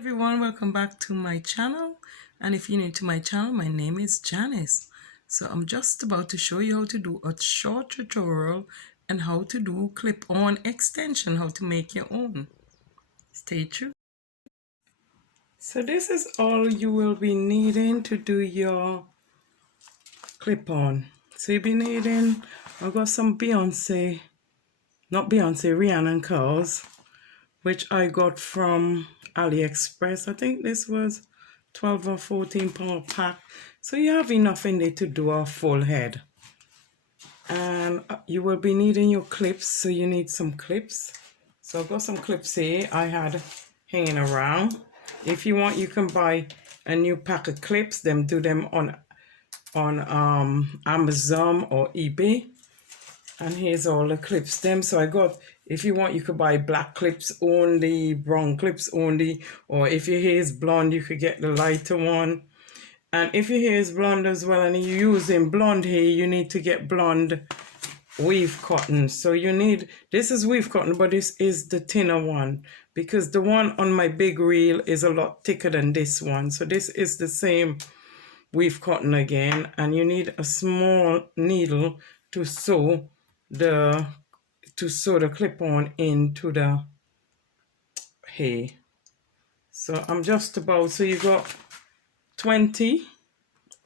Everyone, welcome back to my channel. And if you're new to my channel, my name is Janice. So I'm just about to show you how to do a short tutorial and how to do clip-on extension, how to make your own. Stay tuned. So this is all you will be needing to do your clip-on. So you'll be needing, I've got some Rihanna and curls, which I got from AliExpress. I think this was 12 or 14 pound pack. So you have enough in there to do a full head. And you will be needing your clips, so you need some clips. So I've got some clips here I had hanging around. If you want, you can buy a new pack of clips, then do them on Amazon or eBay. And here's all the clips them. So I got, if you want, you could buy black clips only, brown clips only, or if your hair is blonde, you could get the lighter one. And if your hair is blonde as well and you're using blonde hair, you need to get blonde weave cotton. So you need, this is weave cotton, but this is the thinner one, because the one on my big reel is a lot thicker than this one. So this is the same weave cotton again, and you need a small needle to sew the clip-on into the hair. So I'm just about, so you got 20,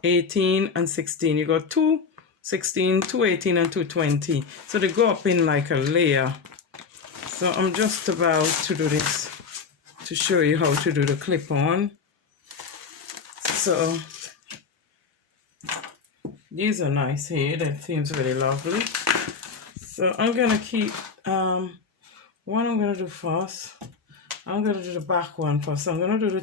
18 and 16. You got 2 16, 2 18 and 2 20. So they go up in like a layer. So I'm just about to do this to show you how to do the clip-on. So these are nice here. That seems really lovely. So I'm gonna keep one I'm gonna do first. I'm gonna do the back one first. So I'm gonna do the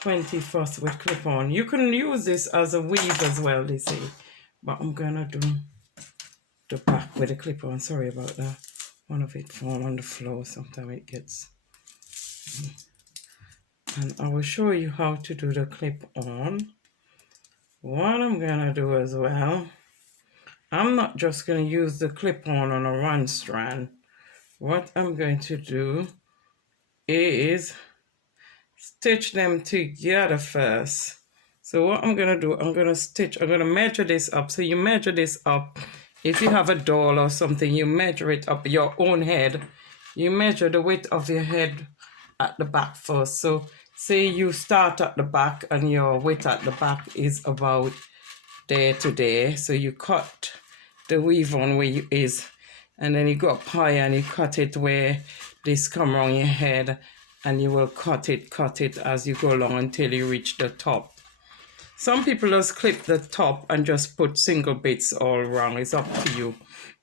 20 first with clip-on. You can use this as a weave as well, they say, but I'm gonna do the back with the clip-on. Sorry about that. One of it fall on the floor. Sometimes it gets. And I will show you how to do the clip-on. What I'm gonna do as well, I'm not just gonna use the clip-on on a one strand. What I'm going to do is stitch them together first. So what I'm gonna do, I'm gonna measure this up. So you measure this up. If you have a doll or something, you measure it up your own head. You measure the width of your head at the back first. So say you start at the back and your width at the back is about there to there. So you cut the weave on where you is, and then you go up higher and you cut it where this come around your head, and you will cut it as you go along until you reach the top. Some people just clip the top and just put single bits all around. It's up to you,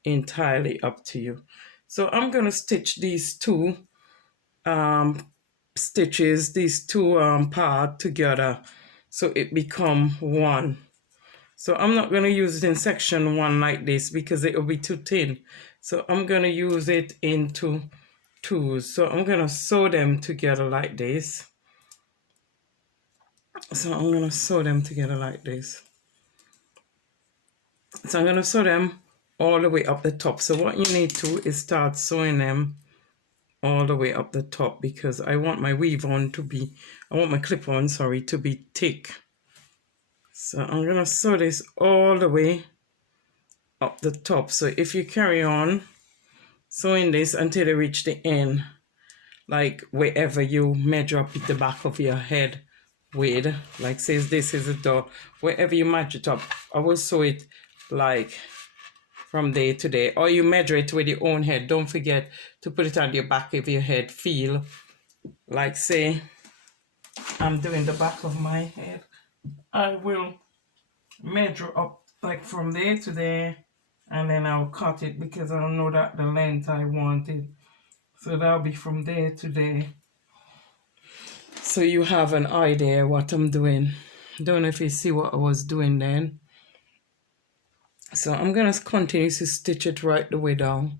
entirely up to you. So I'm going to stitch these two stitches, these two parts together so it become one. So I'm not going to use it in section one like this because it will be too thin. So I'm going to use it into twos. So I'm going to sew them together like this. So I'm going to sew them together like this. So I'm going to sew them all the way up the top. So what you need to is start sewing them all the way up the top, because I want my weave on to be, I want my clip on, sorry, to be thick. So I'm going to sew this all the way up the top. So if you carry on sewing this until you reach the end, like wherever you measure up at the back of your head with, like says this is a door, wherever you match it up, I will sew it like from there to there, or you measure it with your own head. Don't forget to put it on the back of your head. Feel like, say I'm doing the back of my head, I will measure up like from there to there, and then I'll cut it because I don't know that the length I wanted. So that'll be from there to there. So you have an idea what I'm doing. Don't know if you see what I was doing then. So I'm gonna continue to stitch it right the way down.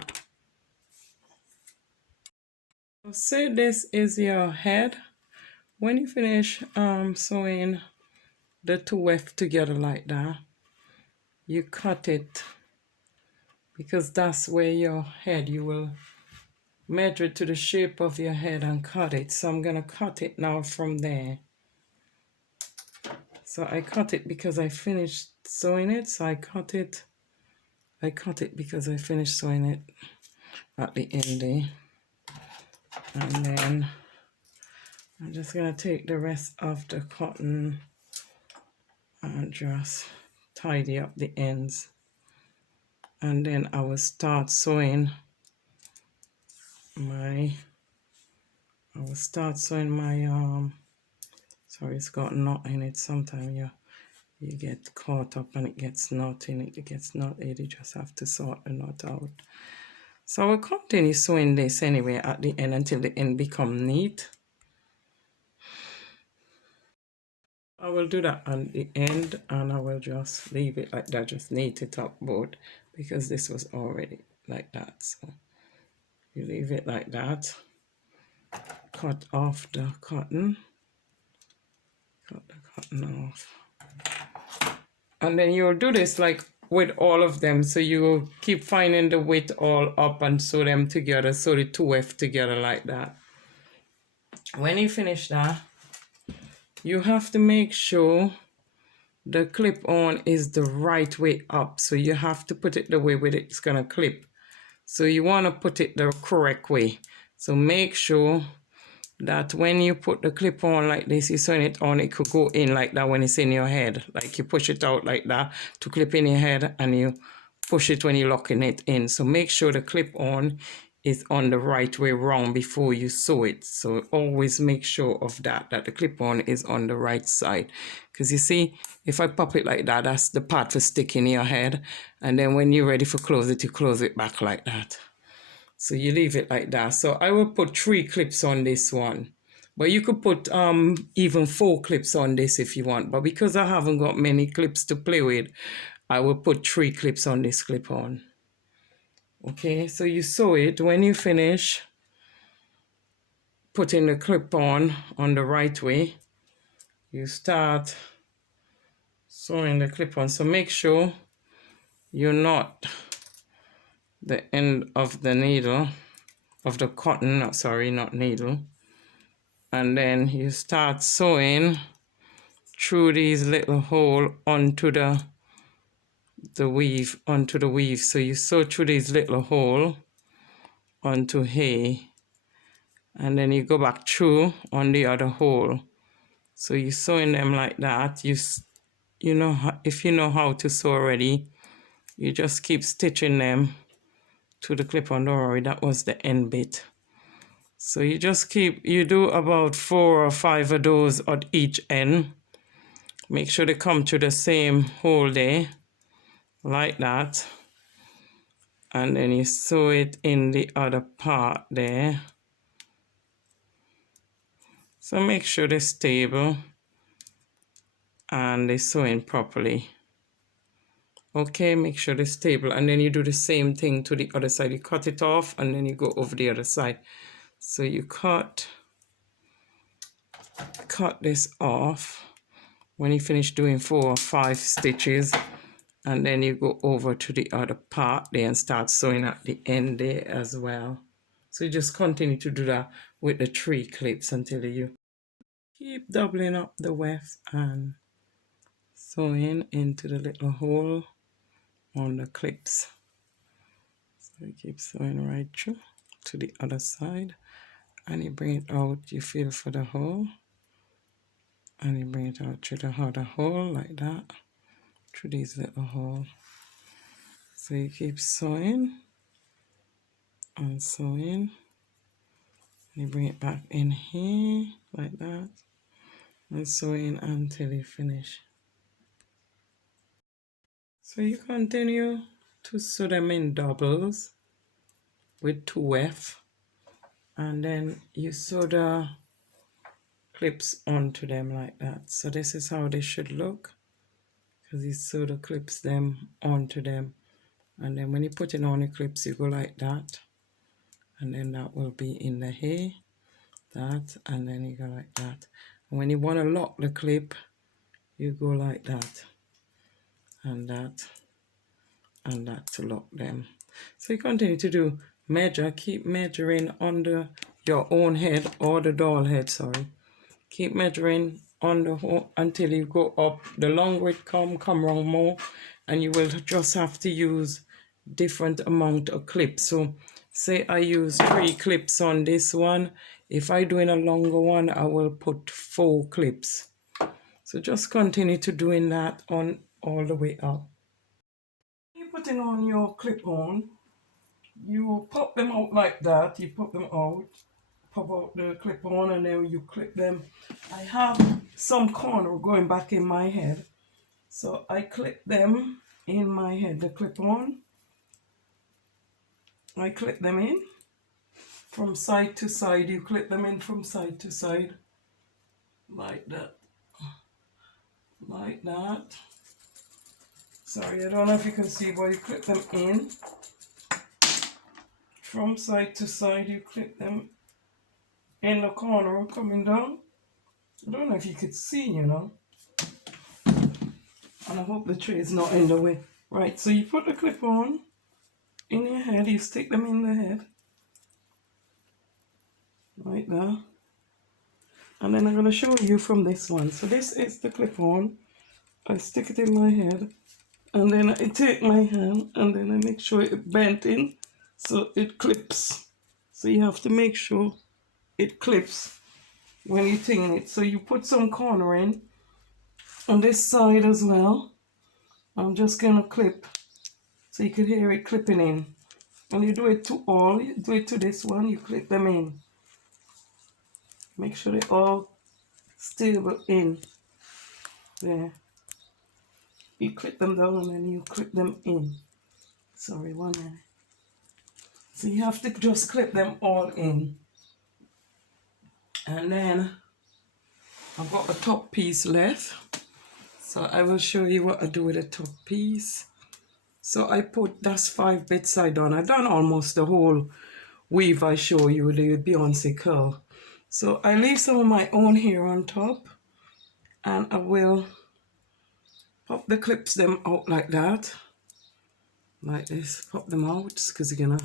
Say this is your head. When you finish sewing the two wefts together like that, you cut it, because that's where your head, you will measure it to the shape of your head and cut it. So I'm gonna cut it now from there. So I cut it because I finished sewing it. So I cut it because I finished sewing it at the end there. And then I'm just gonna take the rest of the cotton and just tidy up the ends. And then I will start sewing my sorry, it's got knot in it. Sometimes you get caught up and it gets knot in it. It gets knotted. You just have to sort the knot out. So I will continue sewing this anyway at the end until the end become neat. I will do that at the end and I will just leave it like that, just knit it up both because this was already like that. So you leave it like that. Cut off the cotton. Cut the cotton off. And then you'll do this like with all of them. So you keep finding the width all up and sew them together. Sew the 2F together like that. When you finish that, you have to make sure the clip on is the right way up. So you have to put it the way where it's gonna clip. So you wanna put it the correct way. So make sure that when you put the clip on like this, you sew it on, it could go in like that when it's in your head. Like you push it out like that to clip in your head and you push it when you're locking it in. So make sure the clip on is on the right way round before you sew it. So always make sure of that the clip on is on the right side. Because you see, if I pop it like that, that's the part for sticking in your head. And then when you're ready for close it, you close it back like that. So you leave it like that. So I will put 3 clips on this one. But you could put even 4 clips on this if you want. But because I haven't got many clips to play with, I will put 3 clips on this clip on. Okay, so you sew it. When you finish putting the clip on the right way, you start sewing the clip on. So make sure you knot the end of the needle, of the cotton, sorry, not needle. And then you start sewing through these little holes onto the weave, So you sew through these little holes onto here. And then you go back through on the other hole. So you sewing them like that. You know, if you know how to sew already, you just keep stitching them to the clip on. Don't worry, that was the end bit. So you just you do about 4 or 5 of those at each end. Make sure they come to the same hole there, like that. And then you sew it in the other part there. So make sure they're stable and they're sewing properly. Okay, make sure they're stable. And then you do the same thing to the other side. You cut it off and then you go over the other side. So you cut this off when you finish doing 4 or 5 stitches. And then you go over to the other part there and start sewing at the end there as well. So you just continue to do that with the 3 clips until you keep doubling up the weft and sewing into the little hole on the clips. So you keep sewing right through to the other side and you bring it out, you feel for the hole and you bring it out through the other hole like that, through these little holes. So you keep sewing and sewing. You bring it back in here like that and sewing until you finish. So you continue to sew them in doubles with 2F and then you sew the clips onto them like that. So this is how they should look, because you sew the clips them onto them, and then when you put it on the clips you go like that, and then that will be in the hair, that, and then you go like that. And when you want to lock the clip you go like that and that and that to lock them. So you continue to do keep measuring under your own head or the doll head, sorry. Keep measuring on the whole until you go up. The longer it come round more, and you will just have to use different amount of clips. So say I use 3 clips on this one. If I do in a longer one, I will put 4 clips. So just continue to doing that on all the way up. You're putting on your clip on, you pop them out like that. You pop them out, pop out the clip on, and then you clip them. I have some corner going back in my head, so I clip them in my head. The clip on, I clip them in from side to side. You clip them in from side to side like that, like that. Sorry, I don't know if you can see, but you clip them in from side to side. You clip them in the corner coming down. I don't know if you could see, you know. And I hope the tray is not in the way. Right, so you put the clip on in your head, you stick them in the head. Like that. And then I'm going to show you from this one. So this is the clip on. I stick it in my head. And then I take my hand and then I make sure it bent in so it clips. So you have to make sure it clips when you ting it. So you put some corner in on this side as well. I'm just going to clip so you can hear it clipping in. And you do it to all, you do it to this one, you clip them in. Make sure they all stable in there. You clip them down and then you clip them in. Sorry, 1 minute. So you have to just clip them all in. And then I've got a top piece left. So I will show you what I do with the top piece. So I put, that's 5 bits I done. I done almost the whole weave I show you, the Beyonce curl. So I leave some of my own hair on top. And I will pop the clips them out like that. Like this. Pop them out because you're gonna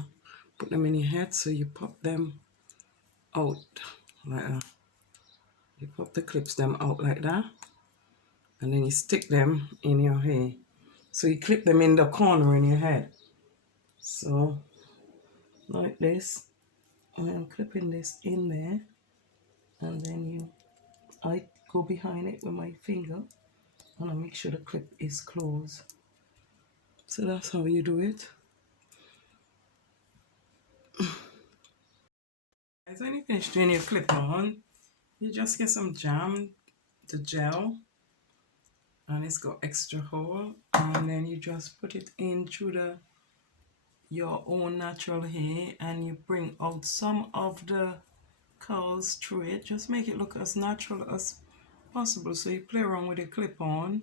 put them in your head. So you pop them out like that. You pop the clips them out like that. And then you stick them in your hair. So you clip them in the corner in your head. So like this. And I'm clipping this in there. And then I go behind it with my finger. And I make sure the clip is closed. So that's how you do it. So when you finish doing your clip on, you just get some jam, the gel, and it's got extra hole, and then you just put it in through your own natural hair, and you bring out some of the curls through it. Just make it look as natural as possible. So you play around with the clip on,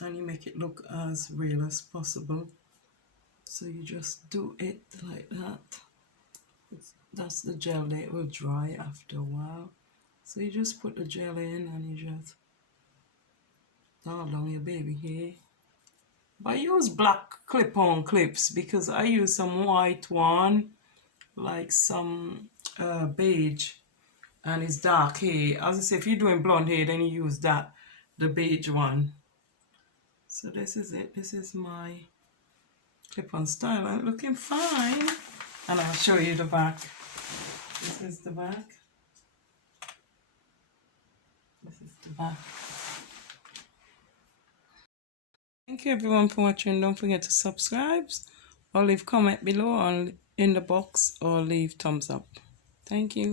and you make it look as real as possible. So you just do it like that. That's the gel there. It will dry after a while. So you just put the gel in and you just down your baby hair. But I use black clip-on clips because I use some white one, like some beige, and it's dark hair. As I say, if you're doing blonde hair, then you use that, the beige one. So this is it. This is my clip-on style and looking fine. And I'll show you the back. This is the back. This is the back. Thank you everyone for watching. Don't forget to subscribe or leave comment below or in the box or leave thumbs up. Thank you.